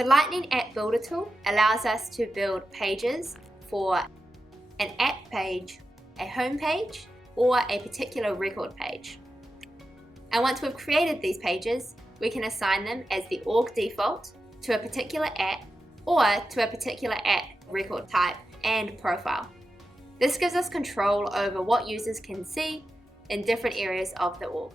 The Lightning App Builder tool allows us to build pages for an app page, a home page, or a particular record page. And once we've created these pages, we can assign them as the org default to a particular app or to a particular app record type and profile. This gives us control over what users can see in different areas of the org.